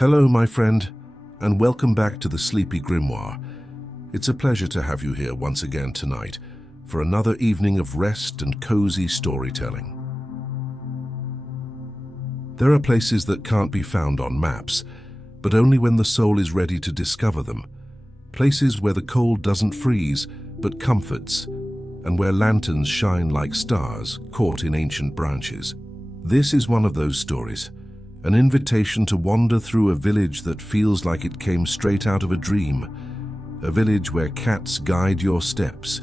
Hello, my friend, and welcome back to the Sleepy Grimoire. It's a pleasure to have you here once again tonight for another evening of rest and cozy storytelling. There are places that can't be found on maps, but only when the soul is ready to discover them. Places where the cold doesn't freeze, but comforts, and where lanterns shine like stars caught in ancient branches. This is one of those stories, an invitation to wander through a village that feels like it came straight out of a dream. A village where cats guide your steps,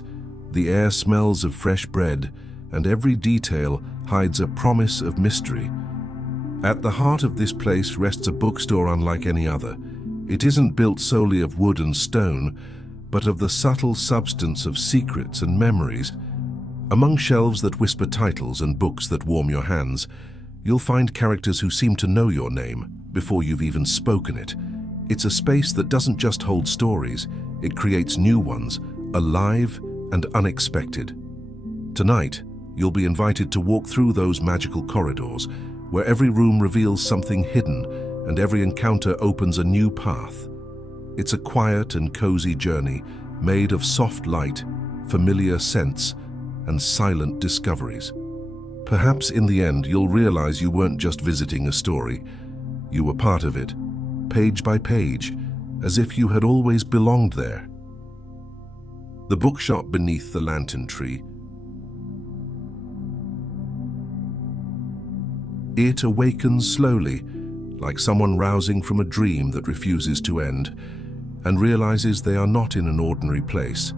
the air smells of fresh bread, and every detail hides a promise of mystery. At the heart of this place rests a bookstore unlike any other. It isn't built solely of wood and stone, but of the subtle substance of secrets and memories. Among shelves that whisper titles and books that warm your hands, you'll find characters who seem to know your name before you've even spoken it. It's a space that doesn't just hold stories, it creates new ones, alive and unexpected. Tonight, you'll be invited to walk through those magical corridors, where every room reveals something hidden and every encounter opens a new path. It's a quiet and cozy journey made of soft light, familiar scents, and silent discoveries. Perhaps in the end you'll realize you weren't just visiting a story. You were part of it, page by page, as if you had always belonged there. The bookshop beneath the lantern tree. It awakens slowly, like someone rousing from a dream that refuses to end, and realizes they are not in an ordinary place.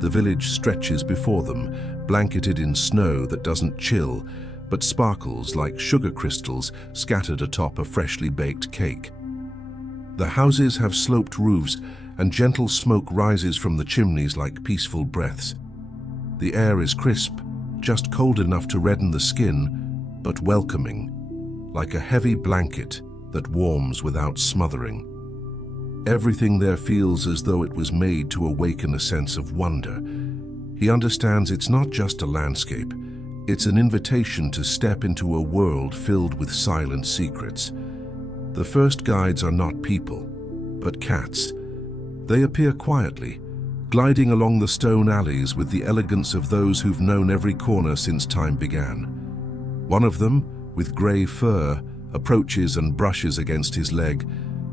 The village stretches before them, blanketed in snow that doesn't chill, but sparkles like sugar crystals scattered atop a freshly baked cake. The houses have sloped roofs, and gentle smoke rises from the chimneys like peaceful breaths. The air is crisp, just cold enough to redden the skin, but welcoming, like a heavy blanket that warms without smothering. Everything there feels as though it was made to awaken a sense of wonder. He understands it's not just a landscape, it's an invitation to step into a world filled with silent secrets. The first guides are not people, but cats. They appear quietly, gliding along the stone alleys with the elegance of those who've known every corner since time began. One of them, with grey fur, approaches and brushes against his leg,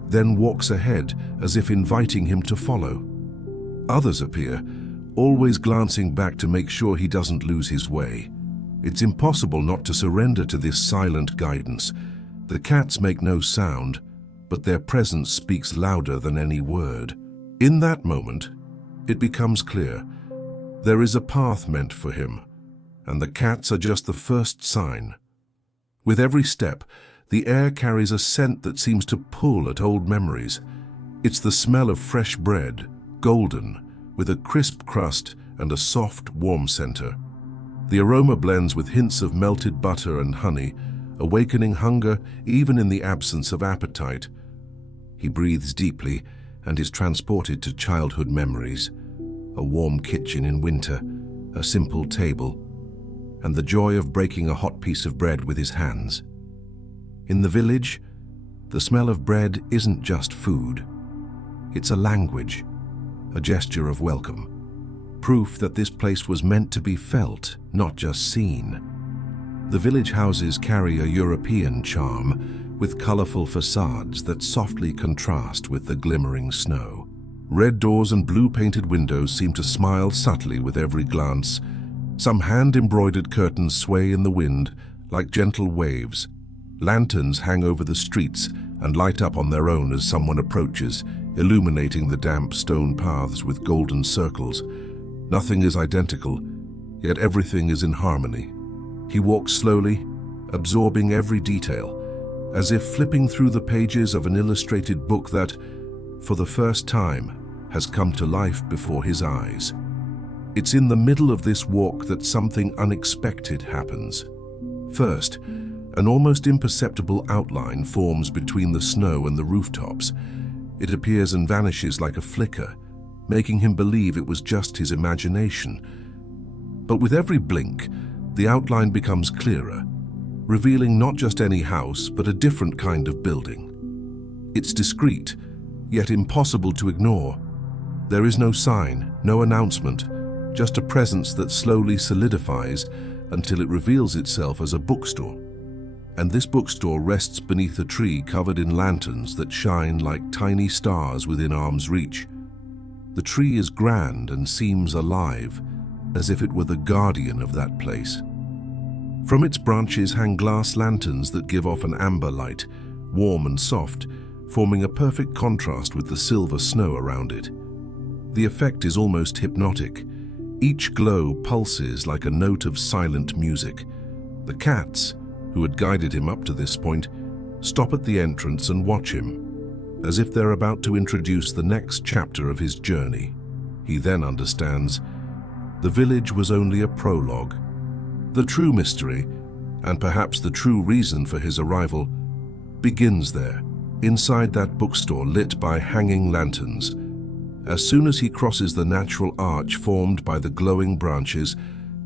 then walks ahead as if inviting him to follow. Others appear, always glancing back to make sure he doesn't lose his way. It's impossible not to surrender to this silent guidance. The cats make no sound, but their presence speaks louder than any word. In that moment, it becomes clear. There is a path meant for him, and the cats are just the first sign. With every step, the air carries a scent that seems to pull at old memories. It's the smell of fresh bread, golden, with a crisp crust and a soft, warm center. The aroma blends with hints of melted butter and honey, awakening hunger even in the absence of appetite. He breathes deeply and is transported to childhood memories. A warm kitchen in winter, a simple table, and the joy of breaking a hot piece of bread with his hands. In the village, the smell of bread isn't just food. It's a language, a gesture of welcome, proof that this place was meant to be felt, not just seen. The village houses carry a European charm, with colorful facades that softly contrast with the glimmering snow. Red doors and blue-painted windows seem to smile subtly with every glance. Some hand-embroidered curtains sway in the wind like gentle waves. Lanterns hang over the streets and light up on their own as someone approaches, illuminating the damp stone paths with golden circles. Nothing is identical, yet everything is in harmony. He walks slowly, absorbing every detail, as if flipping through the pages of an illustrated book that, for the first time, has come to life before his eyes. It's in the middle of this walk that something unexpected happens. First, an almost imperceptible outline forms between the snow and the rooftops. It appears and vanishes like a flicker, making him believe it was just his imagination. But with every blink, the outline becomes clearer, revealing not just any house, but a different kind of building. It's discreet, yet impossible to ignore. There is no sign, no announcement, just a presence that slowly solidifies until it reveals itself as a bookstore. And this bookstore rests beneath a tree covered in lanterns that shine like tiny stars within arm's reach. The tree is grand and seems alive, as if it were the guardian of that place. From its branches hang glass lanterns that give off an amber light, warm and soft, forming a perfect contrast with the silver snow around it. The effect is almost hypnotic. Each glow pulses like a note of silent music. The cats, who had guided him up to this point, stop at the entrance and watch him, as if they're about to introduce the next chapter of his journey. He then understands the village was only a prologue. The true mystery, and perhaps the true reason for his arrival, begins there, inside that bookstore lit by hanging lanterns. As soon as he crosses the natural arch formed by the glowing branches,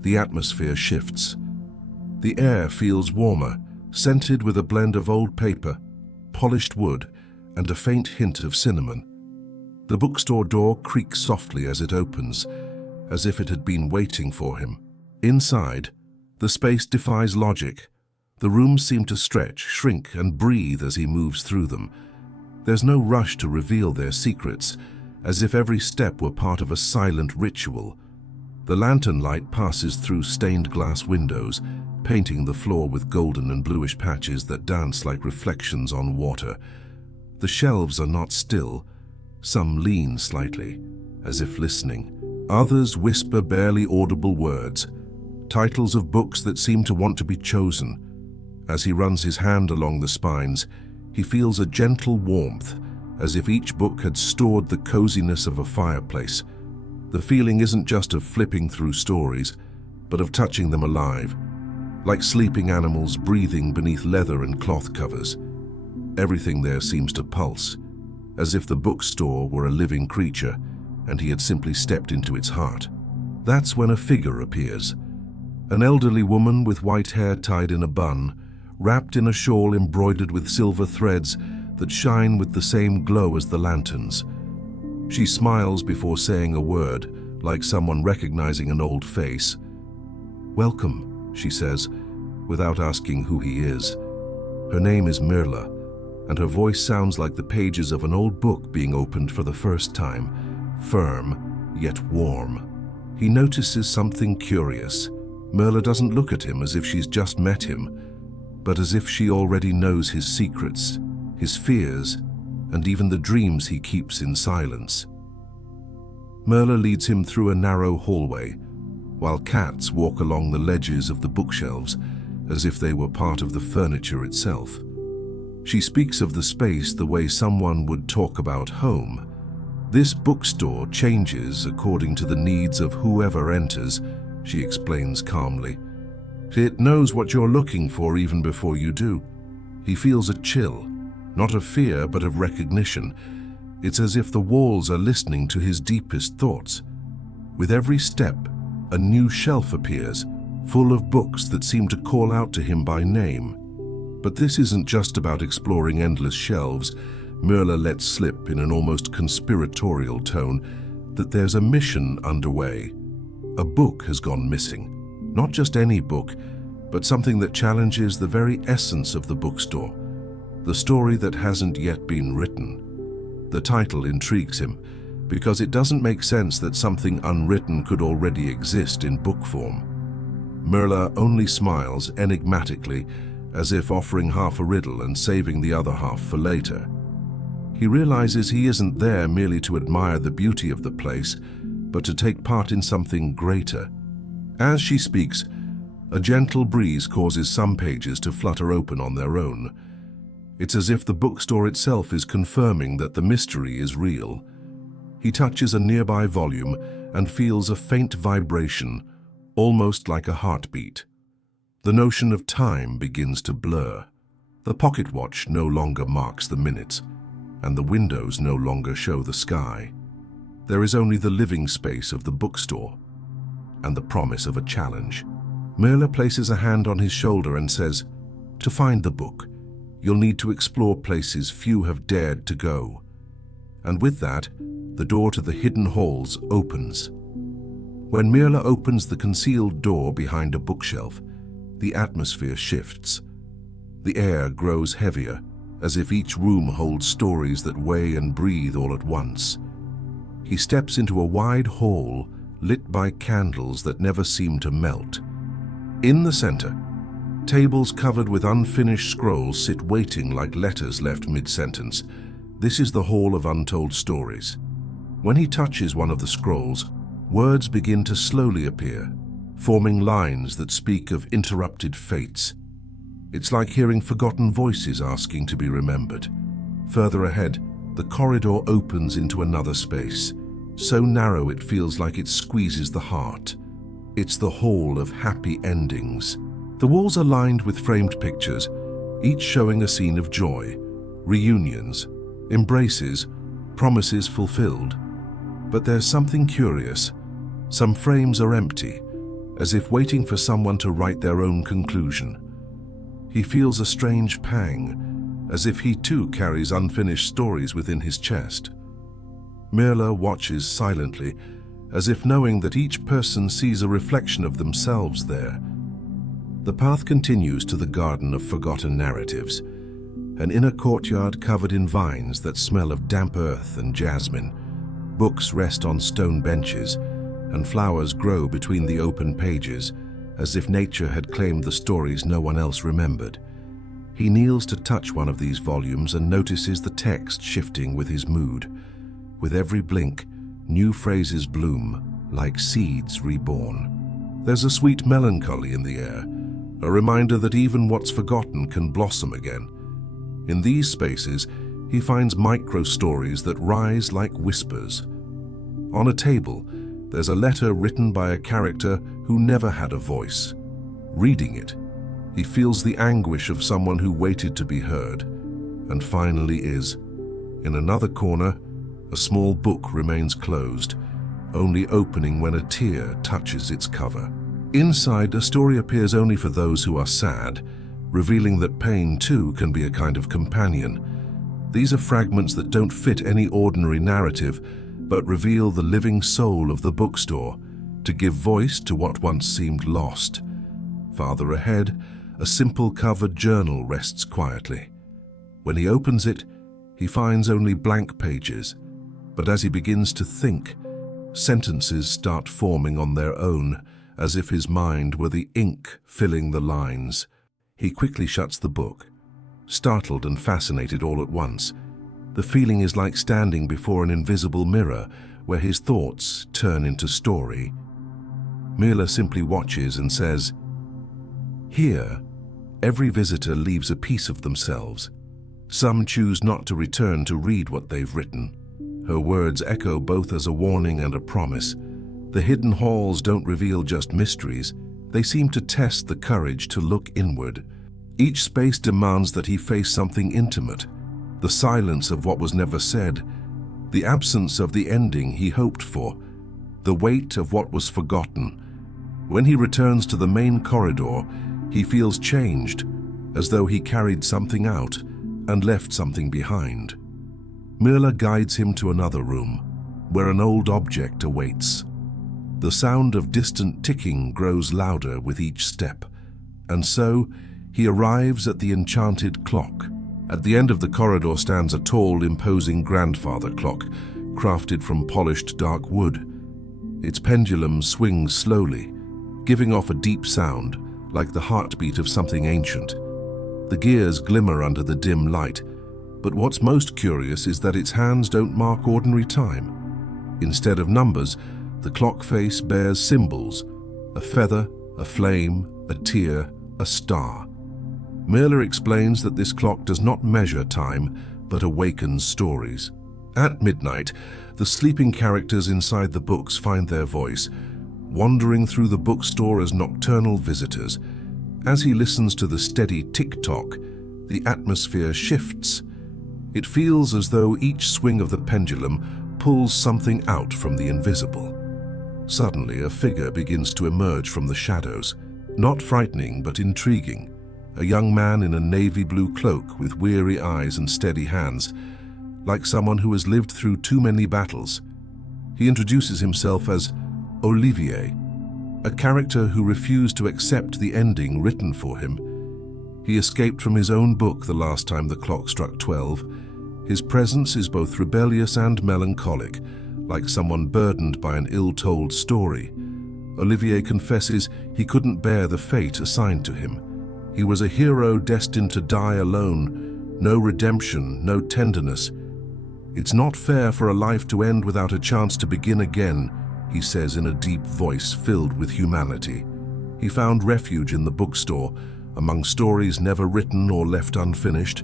the atmosphere shifts. The air feels warmer, scented with a blend of old paper, polished wood, and a faint hint of cinnamon. The bookstore door creaks softly as it opens, as if it had been waiting for him. Inside, the space defies logic. The rooms seem to stretch, shrink, and breathe as he moves through them. There's no rush to reveal their secrets, as if every step were part of a silent ritual. The lantern light passes through stained glass windows, painting the floor with golden and bluish patches that dance like reflections on water. The shelves are not still. Some lean slightly, as if listening. Others whisper barely audible words, titles of books that seem to want to be chosen. As he runs his hand along the spines, he feels a gentle warmth, as if each book had stored the coziness of a fireplace. The feeling isn't just of flipping through stories, but of touching them alive, like sleeping animals breathing beneath leather and cloth covers. Everything there seems to pulse, as if the bookstore were a living creature and he had simply stepped into its heart. That's when a figure appears. An elderly woman with white hair tied in a bun, wrapped in a shawl embroidered with silver threads that shine with the same glow as the lanterns. She smiles before saying a word, like someone recognizing an old face. "Welcome," she says, without asking who he is. Her name is Mirla, and her voice sounds like the pages of an old book being opened for the first time, firm yet warm. He notices something curious. Mirla doesn't look at him as if she's just met him, but as if she already knows his secrets, his fears, and even the dreams he keeps in silence. Mirla leads him through a narrow hallway, while cats walk along the ledges of the bookshelves as if they were part of the furniture itself. She speaks of the space the way someone would talk about home. This bookstore changes according to the needs of whoever enters, she explains calmly. It knows what you're looking for even before you do. He feels a chill, not of fear but of recognition. It's as if the walls are listening to his deepest thoughts. With every step, a new shelf appears, full of books that seem to call out to him by name. But this isn't just about exploring endless shelves. Mirla lets slip in an almost conspiratorial tone that there's a mission underway. A book has gone missing. Not just any book, but something that challenges the very essence of the bookstore. The story that hasn't yet been written. The title intrigues him, because it doesn't make sense that something unwritten could already exist in book form. Mirla only smiles enigmatically, as if offering half a riddle and saving the other half for later. He realizes he isn't there merely to admire the beauty of the place, but to take part in something greater. As she speaks, a gentle breeze causes some pages to flutter open on their own. It's as if the bookstore itself is confirming that the mystery is real. He touches a nearby volume and feels a faint vibration, almost like a heartbeat. The notion of time begins to blur. The pocket watch no longer marks the minutes, and the windows no longer show the sky. There is only the living space of the bookstore and the promise of a challenge. Mirla places a hand on his shoulder and says, "To find the book, you'll need to explore places few have dared to go. And with that, the door to the hidden halls opens. When Mirla opens the concealed door behind a bookshelf, the atmosphere shifts. The air grows heavier, as if each room holds stories that weigh and breathe all at once. He steps into a wide hall lit by candles that never seem to melt. In the center, tables covered with unfinished scrolls sit waiting like letters left mid-sentence. This is the Hall of Untold Stories. When he touches one of the scrolls, words begin to slowly appear, forming lines that speak of interrupted fates. It's like hearing forgotten voices asking to be remembered. Further ahead, the corridor opens into another space, so narrow it feels like it squeezes the heart. It's the Hall of Happy Endings. The walls are lined with framed pictures, each showing a scene of joy, reunions, embraces, promises fulfilled. But there's something curious. Some frames are empty, as if waiting for someone to write their own conclusion. He feels a strange pang, as if he too carries unfinished stories within his chest. Mirla watches silently, as if knowing that each person sees a reflection of themselves there. The path continues to the Garden of Forgotten Narratives, an inner courtyard covered in vines that smell of damp earth and jasmine. Books rest on stone benches, and flowers grow between the open pages, as if nature had claimed the stories no one else remembered. He kneels to touch one of these volumes and notices the text shifting with his mood. With every blink, new phrases bloom, like seeds reborn. There's a sweet melancholy in the air, a reminder that even what's forgotten can blossom again. In these spaces, he finds micro-stories that rise like whispers. On a table, there's a letter written by a character who never had a voice. Reading it, he feels the anguish of someone who waited to be heard, and finally is. In another corner, a small book remains closed, only opening when a tear touches its cover. Inside, a story appears only for those who are sad, revealing that pain too can be a kind of companion. These are fragments that don't fit any ordinary narrative, but reveal the living soul of the bookstore, to give voice to what once seemed lost. Farther ahead, a simple covered journal rests quietly. When he opens it, he finds only blank pages, but as he begins to think, sentences start forming on their own, as if his mind were the ink filling the lines. He quickly shuts the book, startled and fascinated all at once. The feeling is like standing before an invisible mirror where his thoughts turn into story. Mirla simply watches and says, "Here, every visitor leaves a piece of themselves. Some choose not to return to read what they've written." Her words echo both as a warning and a promise. The hidden halls don't reveal just mysteries. They seem to test the courage to look inward. Each space demands that he face something intimate, the silence of what was never said, the absence of the ending he hoped for, the weight of what was forgotten. When he returns to the main corridor, he feels changed, as though he carried something out and left something behind. Mirla guides him to another room, where an old object awaits. The sound of distant ticking grows louder with each step, and so he arrives at the enchanted clock. At the end of the corridor stands a tall, imposing grandfather clock, crafted from polished dark wood. Its pendulum swings slowly, giving off a deep sound, like the heartbeat of something ancient. The gears glimmer under the dim light, but what's most curious is that its hands don't mark ordinary time. Instead of numbers, the clock face bears symbols: a feather, a flame, a tear, a star. Mirla explains that this clock does not measure time, but awakens stories. At midnight, the sleeping characters inside the books find their voice, wandering through the bookstore as nocturnal visitors. As he listens to the steady tick-tock, the atmosphere shifts. It feels as though each swing of the pendulum pulls something out from the invisible. Suddenly, a figure begins to emerge from the shadows, not frightening but intriguing. a young man in a navy blue cloak with weary eyes and steady hands, like someone who has lived through too many battles. He introduces himself as Olivier, a character who refused to accept the ending written for him. He escaped from his own book the last time the clock struck 12. His presence is both rebellious and melancholic, like someone burdened by an ill-told story. Olivier confesses he couldn't bear the fate assigned to him. He was a hero destined to die alone, no redemption, no tenderness. "It's not fair for a life to end without a chance to begin again," he says in a deep voice filled with humanity. He found refuge in the bookstore, among stories never written or left unfinished.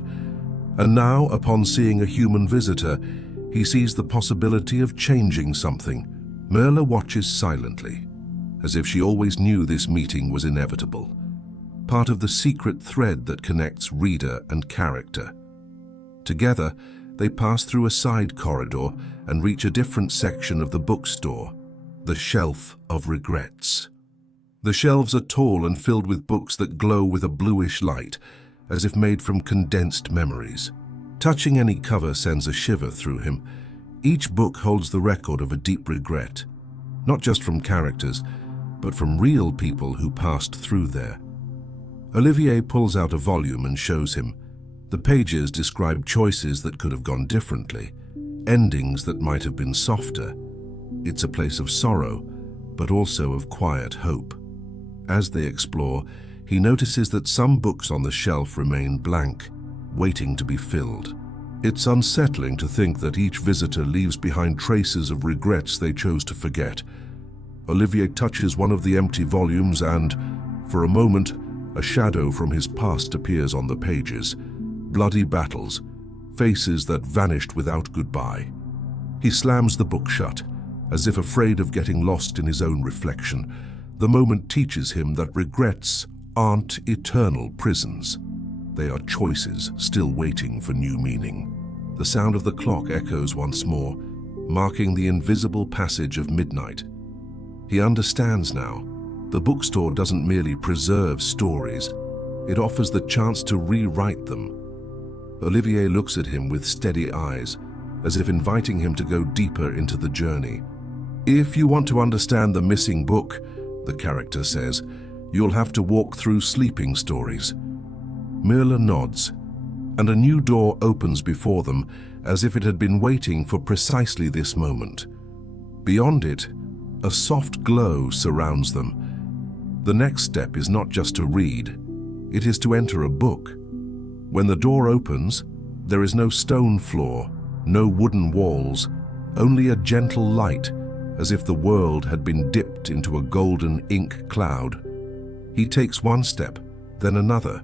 And now, upon seeing a human visitor, he sees the possibility of changing something. Merla watches silently, as if she always knew this meeting was inevitable, part of the secret thread that connects reader and character. Together, they pass through a side corridor and reach a different section of the bookstore, the Shelf of Regrets. The shelves are tall and filled with books that glow with a bluish light, as if made from condensed memories. Touching any cover sends a shiver through him. Each book holds the record of a deep regret, not just from characters, but from real people who passed through there. Olivier pulls out a volume and shows him. The pages describe choices that could have gone differently, endings that might have been softer. It's a place of sorrow, but also of quiet hope. As they explore, he notices that some books on the shelf remain blank, waiting to be filled. It's unsettling to think that each visitor leaves behind traces of regrets they chose to forget. Olivier touches one of the empty volumes and, for a moment, a shadow from his past appears on the pages. Bloody battles, faces that vanished without goodbye. He slams the book shut, as if afraid of getting lost in his own reflection. The moment teaches him that regrets aren't eternal prisons. They are choices still waiting for new meaning. The sound of the clock echoes once more, marking the invisible passage of midnight. He understands now. The bookstore doesn't merely preserve stories, it offers the chance to rewrite them. Olivier looks at him with steady eyes, as if inviting him to go deeper into the journey. "If you want to understand the missing book," the character says, "you'll have to walk through sleeping stories." Merla nods, and a new door opens before them, as if it had been waiting for precisely this moment. Beyond it, a soft glow surrounds them. The next step is not just to read, it is to enter a book. When the door opens, there is no stone floor, no wooden walls, only a gentle light, as if the world had been dipped into a golden ink cloud. He takes one step, then another,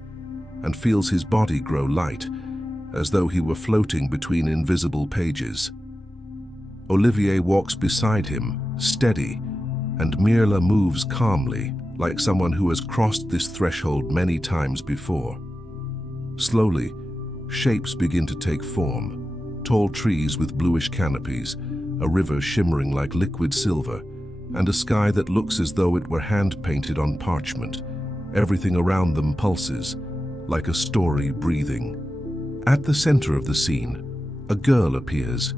and feels his body grow light, as though he were floating between invisible pages. Olivier walks beside him, steady, and Merla moves calmly, like someone who has crossed this threshold many times before. Slowly, shapes begin to take form. Tall trees with bluish canopies, a river shimmering like liquid silver, and a sky that looks as though it were hand-painted on parchment. Everything around them pulses, like a story breathing. At the center of the scene, a girl appears.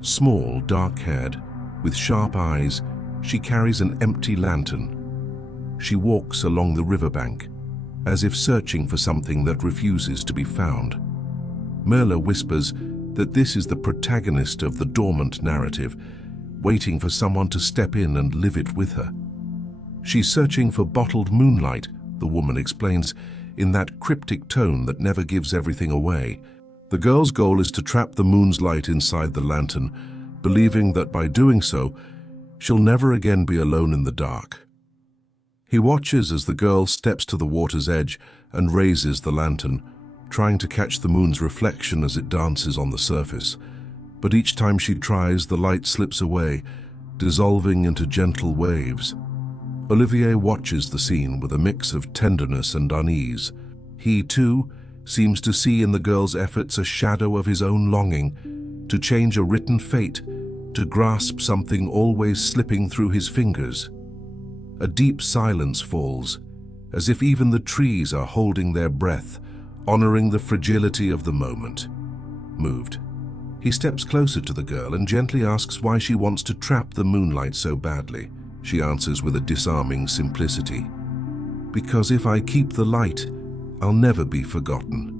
Small, dark-haired, with sharp eyes, she carries an empty lantern. She walks along the riverbank, as if searching for something that refuses to be found. Merla whispers that this is the protagonist of the dormant narrative, waiting for someone to step in and live it with her. She's searching for bottled moonlight, the woman explains, in that cryptic tone that never gives everything away. The girl's goal is to trap the moon's light inside the lantern, believing that by doing so, she'll never again be alone in the dark. He watches as the girl steps to the water's edge and raises the lantern, trying to catch the moon's reflection as it dances on the surface. But each time she tries, the light slips away, dissolving into gentle waves. Olivier watches the scene with a mix of tenderness and unease. He, too, seems to see in the girl's efforts a shadow of his own longing, to change a written fate, to grasp something always slipping through his fingers. A deep silence falls, as if even the trees are holding their breath, honoring the fragility of the moment. Moved, he steps closer to the girl and gently asks why she wants to trap the moonlight so badly. She answers with a disarming simplicity. "Because if I keep the light, I'll never be forgotten."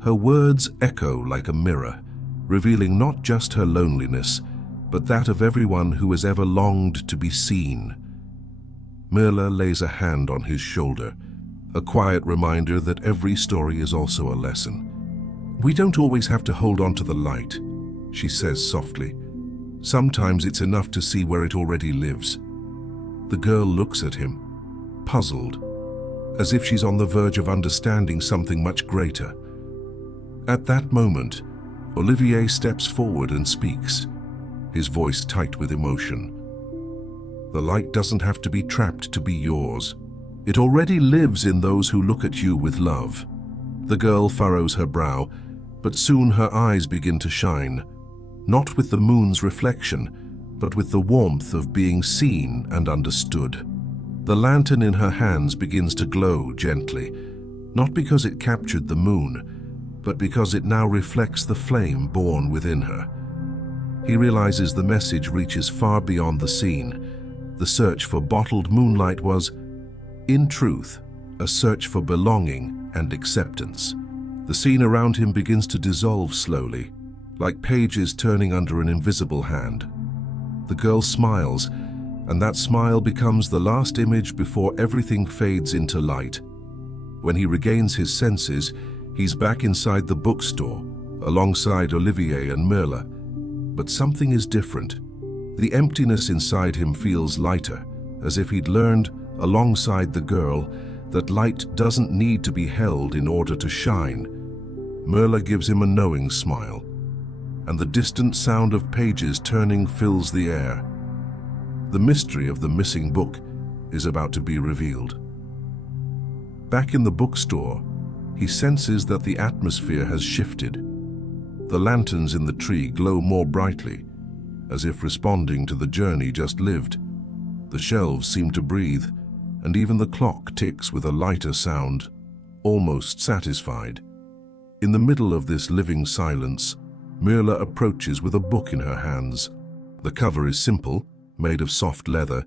Her words echo like a mirror, revealing not just her loneliness, but that of everyone who has ever longed to be seen. Mirla lays a hand on his shoulder, a quiet reminder that every story is also a lesson. "We don't always have to hold on to the light," she says softly. "Sometimes it's enough to see where it already lives." The girl looks at him, puzzled, as if she's on the verge of understanding something much greater. At that moment, Olivier steps forward and speaks, his voice tight with emotion. "The light doesn't have to be trapped to be yours. It already lives in those who look at you with love." The girl furrows her brow, but soon her eyes begin to shine, not with the moon's reflection, but with the warmth of being seen and understood. The lantern in her hands begins to glow gently, not because it captured the moon, but because it now reflects the flame born within her. He realizes the message reaches far beyond the scene. The search for bottled moonlight was, in truth, a search for belonging and acceptance. The scene around him begins to dissolve slowly, like pages turning under an invisible hand. The girl smiles, and that smile becomes the last image before everything fades into light. When he regains his senses, he's back inside the bookstore, alongside Olivier and Mirla. But something is different. The emptiness inside him feels lighter, as if he'd learned, alongside the girl, that light doesn't need to be held in order to shine. Mirla gives him a knowing smile, and the distant sound of pages turning fills the air. The mystery of the missing book is about to be revealed. Back in the bookstore, he senses that the atmosphere has shifted. The lanterns in the tree glow more brightly, as if responding to the journey just lived. The shelves seem to breathe, and even the clock ticks with a lighter sound, almost satisfied. In the middle of this living silence, Mirla approaches with a book in her hands. The cover is simple, made of soft leather,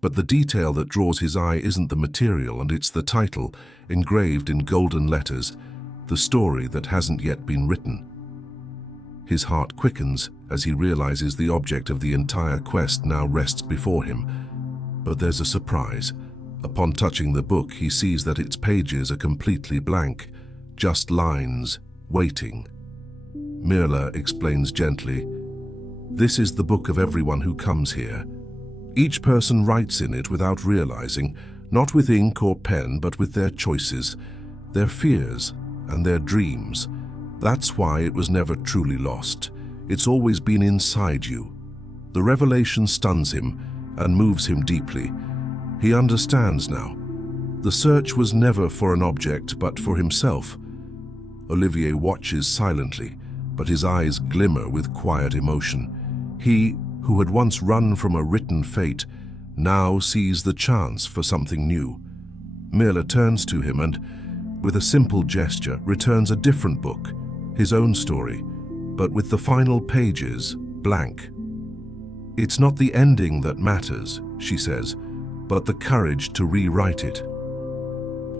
but the detail that draws his eye isn't the material, and it's the title, engraved in golden letters, "The Story That Hasn't Yet Been Written." His heart quickens as he realizes the object of the entire quest now rests before him. But there's a surprise. Upon touching the book, he sees that its pages are completely blank, just lines, waiting. Mirla explains gently, "This is the book of everyone who comes here. Each person writes in it without realizing, not with ink or pen, but with their choices, their fears, and their dreams. That's why it was never truly lost. It's always been inside you." The revelation stuns him and moves him deeply. He understands now. The search was never for an object, but for himself. Olivier watches silently, but his eyes glimmer with quiet emotion. He, who had once run from a written fate, now sees the chance for something new. Mirla turns to him and, with a simple gesture, returns a different book, his own story, but with the final pages blank. "It's not the ending that matters," she says, "but the courage to rewrite it."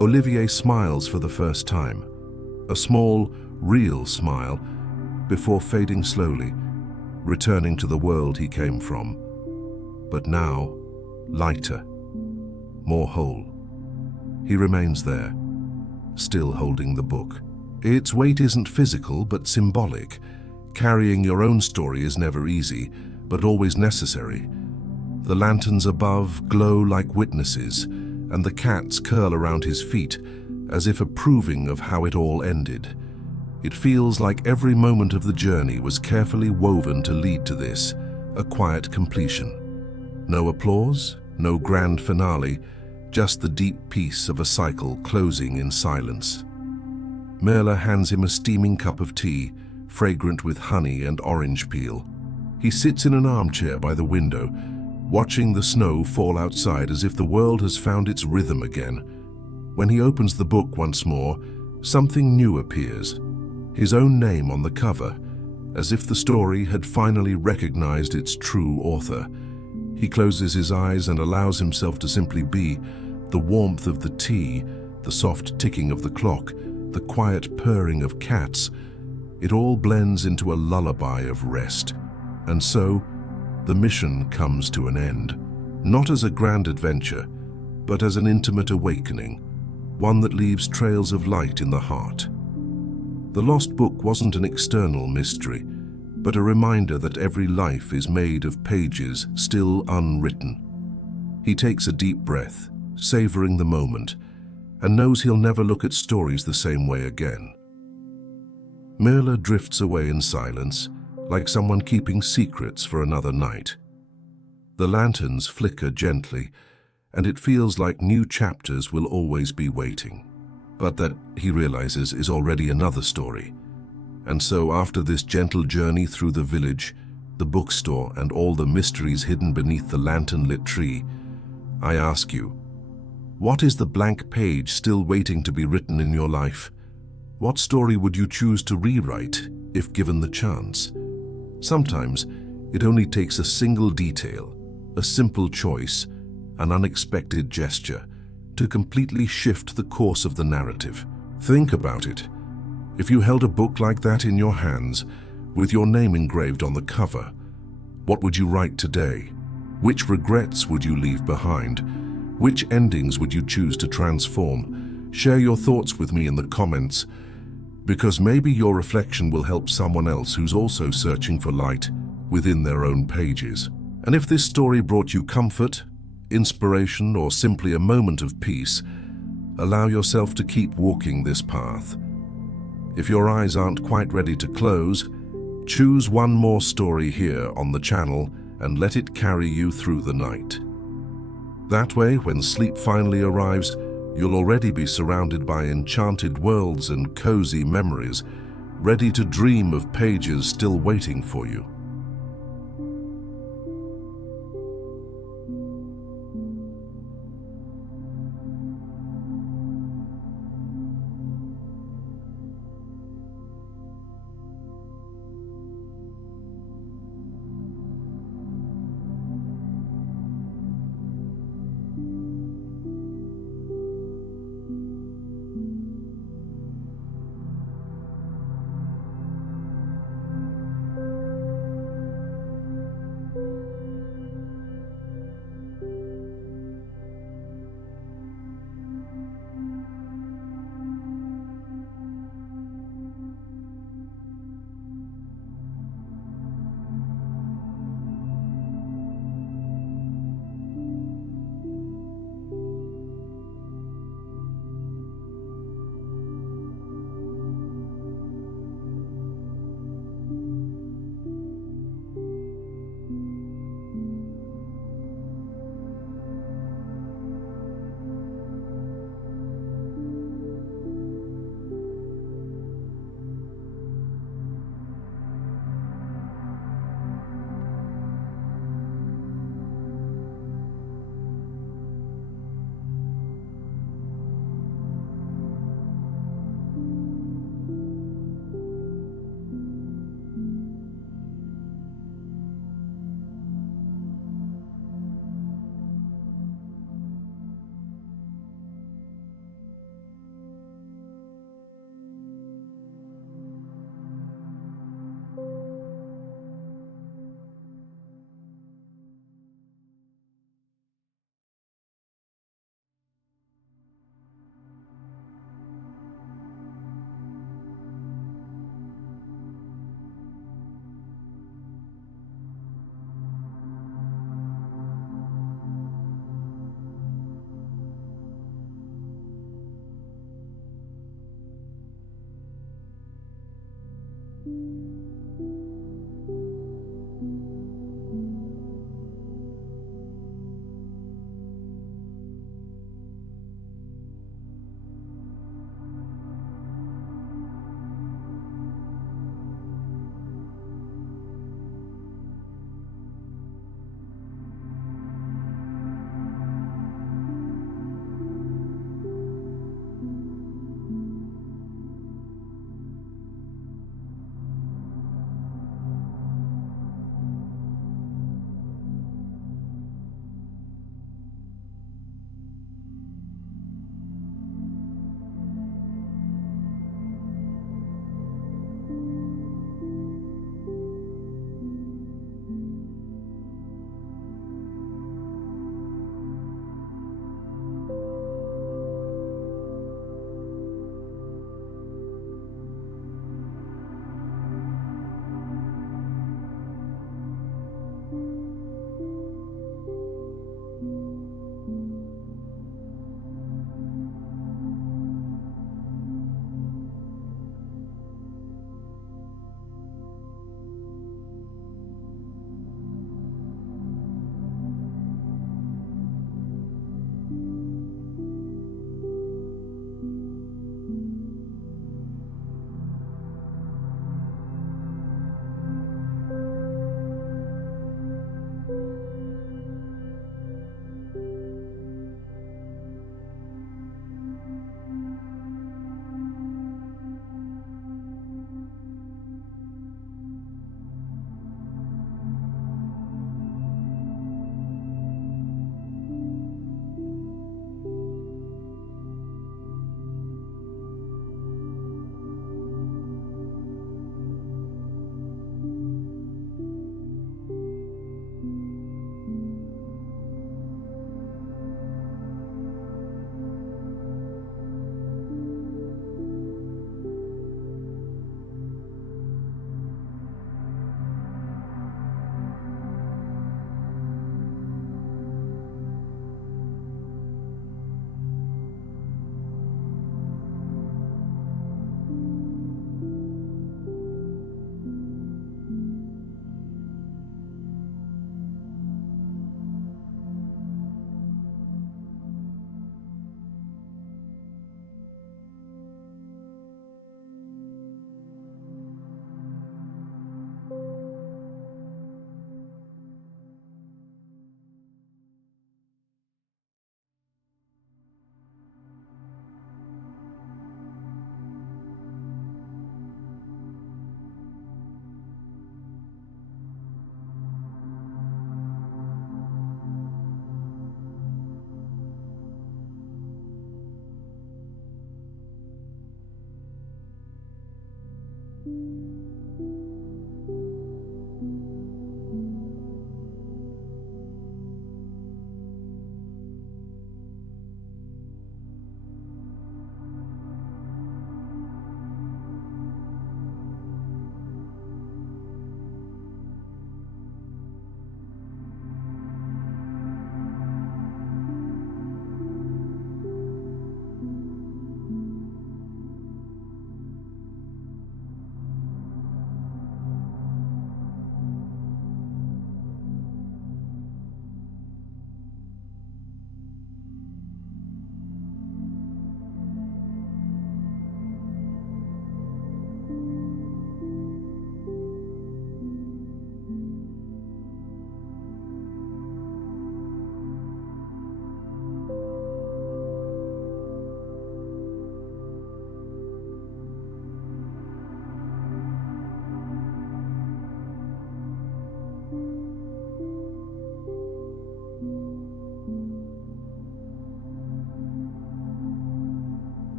Olivier smiles for the first time, a small, real smile, before fading slowly, returning to the world he came from. But now, lighter, more whole. He remains there, still holding the book. Its weight isn't physical, but symbolic. Carrying your own story is never easy, but always necessary. The lanterns above glow like witnesses, and the cats curl around his feet, as if approving of how it all ended. It feels like every moment of the journey was carefully woven to lead to this, a quiet completion. No applause, no grand finale, just the deep peace of a cycle closing in silence. Mirla hands him a steaming cup of tea, fragrant with honey and orange peel. He sits in an armchair by the window, watching the snow fall outside as if the world has found its rhythm again. When he opens the book once more, something new appears. His own name on the cover, as if the story had finally recognized its true author. He closes his eyes and allows himself to simply be. The warmth of the tea, the soft ticking of the clock, the quiet purring of cats, it all blends into a lullaby of rest. And so, the mission comes to an end. Not as a grand adventure, but as an intimate awakening, one that leaves trails of light in the heart. The lost book wasn't an external mystery, but a reminder that every life is made of pages still unwritten. He takes a deep breath, savoring the moment, and knows he'll never look at stories the same way again. Merla drifts away in silence, like someone keeping secrets for another night. The lanterns flicker gently, and it feels like new chapters will always be waiting. But that, he realizes, is already another story. And so after this gentle journey through the village, the bookstore, and all the mysteries hidden beneath the lantern-lit tree, I ask you, what is the blank page still waiting to be written in your life? What story would you choose to rewrite if given the chance? Sometimes it only takes a single detail, a simple choice, an unexpected gesture to completely shift the course of the narrative. Think about it. If you held a book like that in your hands, with your name engraved on the cover, what would you write today? Which regrets would you leave behind? Which endings would you choose to transform? Share your thoughts with me in the comments, because maybe your reflection will help someone else who's also searching for light within their own pages. And if this story brought you comfort, inspiration, or simply a moment of peace, allow yourself to keep walking this path. If your eyes aren't quite ready to close, choose one more story here on the channel and let it carry you through the night. That way, when sleep finally arrives, you'll already be surrounded by enchanted worlds and cozy memories, ready to dream of pages still waiting for you.